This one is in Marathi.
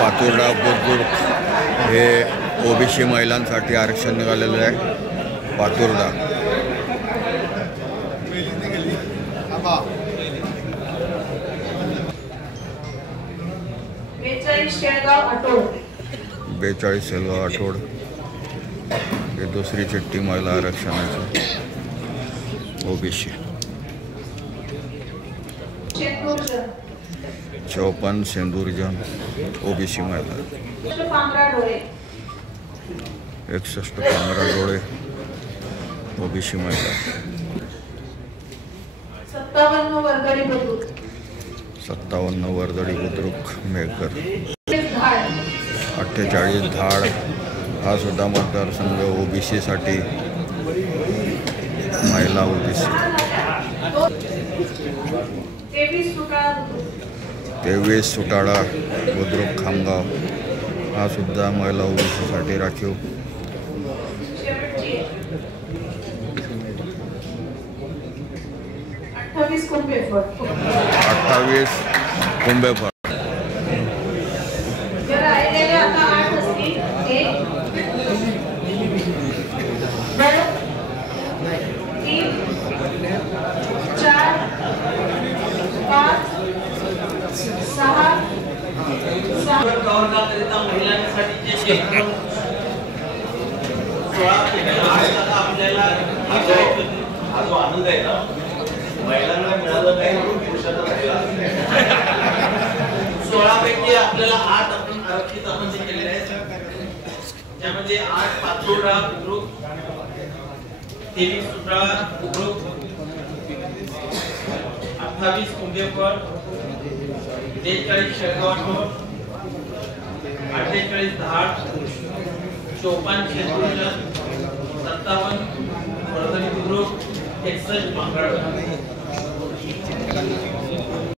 पातुर्डा बुद्रुक हे ओबीसी महिलांसाठी आरक्षण निघालेलं आहे। पातुर्डा 42 शेलगाव आठवड हे दुसरी चिठ्ठी महिला आरक्षणाची ओबीसी। 54 सेंदूरजन ओबीसी महिला। 61 पांगरा डोळे ओबीसी महिला। 57 वर्दळी बुद्रुक मेघर। 48 धाड हा सुद्धा मतदारसंघ ओबीसी साठी महिला ओबीसी। 23 सुटाळा बुद्रुक खामगाव हा सुद्धा महिला ओबीसी साठी राखीव। 28 कुंभेफळ। 16 पैकी आपल्याला 8 आपण आरक्षित आपण केलेले आहेत। त्यामध्ये 8 पातुर्डा बुद्रुक, 23 सुटाळा बुद्रुक, 28 कुंभेफळ, 43 शेळगाव, 48 धाड, 54 सेंदूरजन, 57 वर्दळी बुद्रुक, 61 पांगरा डोळे।